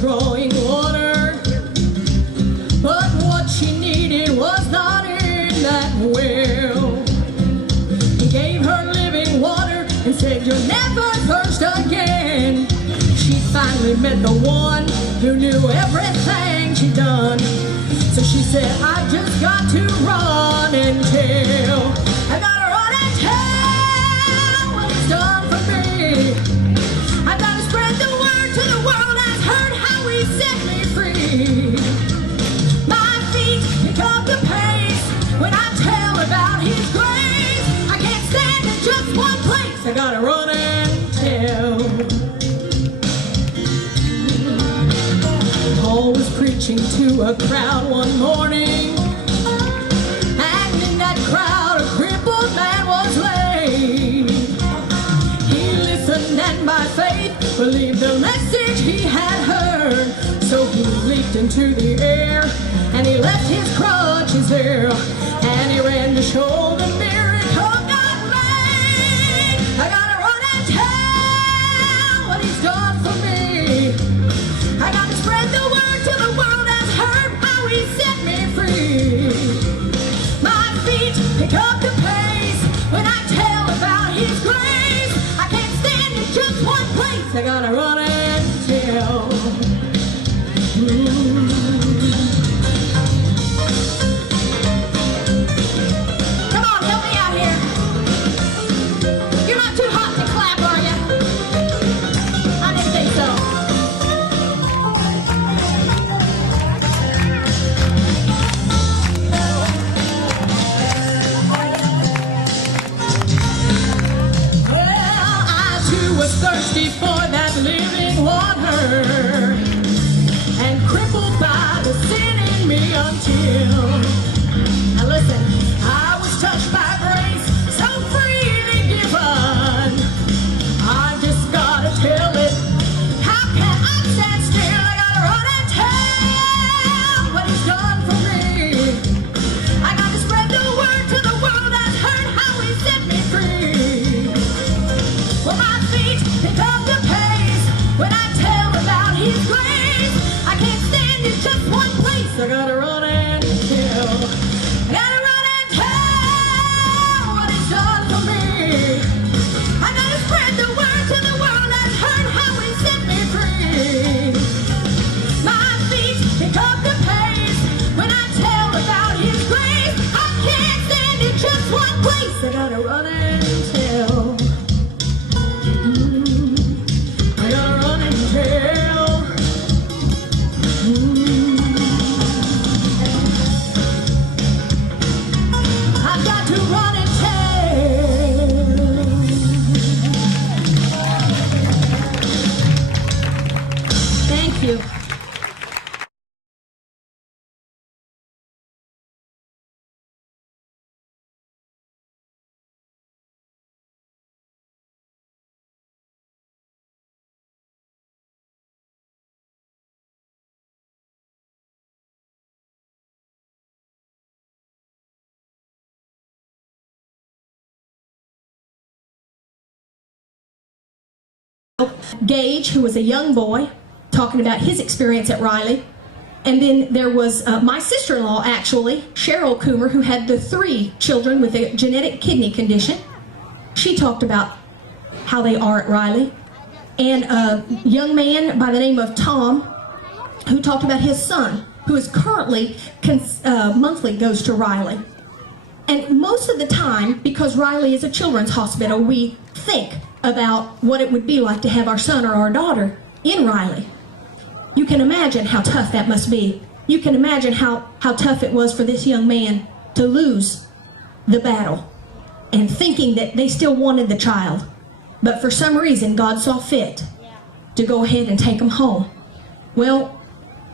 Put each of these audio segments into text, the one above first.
drawing water, but what she needed was not in that well. He gave her living water and said, "You'll never thirst again." She finally met the one who knew everything she'd done. So she said, "I just got to run and tell. I gotta run and tell what he's done for me. I gotta spread the word to the world that's heard how he set me free. My feet pick up the pace when I tell about his grace. I can't stand in just one place. I gotta run and tell." Paul was preaching to a crowd one morning, and in that crowd a crippled man was laid. He listened and by faith believed the message he had heard. So he leaped into the air and he left his crutches there, and he ran to show the miracle God made. I gotta run and tell what he's done for me. I gotta spread the word to the world that's heard how he set me free. My feet pick up the pace when I tell about his grace. I can't stand in just one place. I gotta run and tell. Come on, help me out here. You're not too hot to clap, are you? I didn't think so. Was thirsty for that living water, and crippled by the sin in me until, now listen, I was touched by grace, so freely given. I just gotta tell it. How can I stand still? I gotta run and tell what he's done for me. I gotta spread the word to the world that's heard how he set me free. Well, my feet pick up the pace when I tell about his grace. I can't stand in just one place. I gotta run and tell. I gotta run and tell what he's done for me. I gotta spread the word to the world that's heard how he set me free. My feet pick up the pace when I tell about his grace. I can't stand in just one place. I gotta run and tell. I've got to run and tell. Thank you. Gage, who was a young boy, talking about his experience at Riley. And then there was my sister-in-law, actually, Cheryl Coomer, who had the 3 children with a genetic kidney condition. She talked about how they are at Riley. And a young man by the name of Tom, who talked about his son, who is currently monthly goes to Riley. And most of the time, because Riley is a children's hospital, we think about what it would be like to have our son or our daughter in Riley. You can imagine how tough that must be. You can imagine how tough it was for this young man to lose the battle and thinking that they still wanted the child. But for some reason, God saw fit to go ahead and take him home. Well,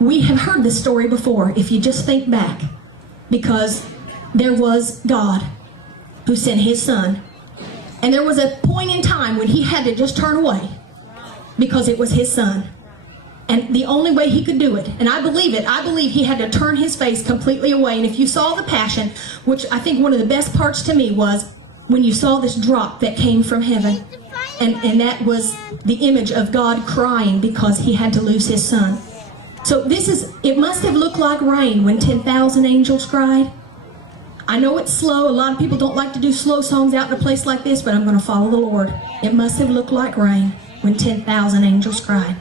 we have heard this story before, if you just think back, because there was God who sent his son. And there was a point in time when he had to just turn away because it was his son. And the only way he could do it, and I believe he had to turn his face completely away. And if you saw the Passion, which I think one of the best parts to me was when you saw this drop that came from heaven. And that was the image of God crying because he had to lose his son. So it must have looked like rain when 10,000 angels cried. I know it's slow. A lot of people don't like to do slow songs out in a place like this, but I'm going to follow the Lord. It must have looked like rain when 10,000 angels cried.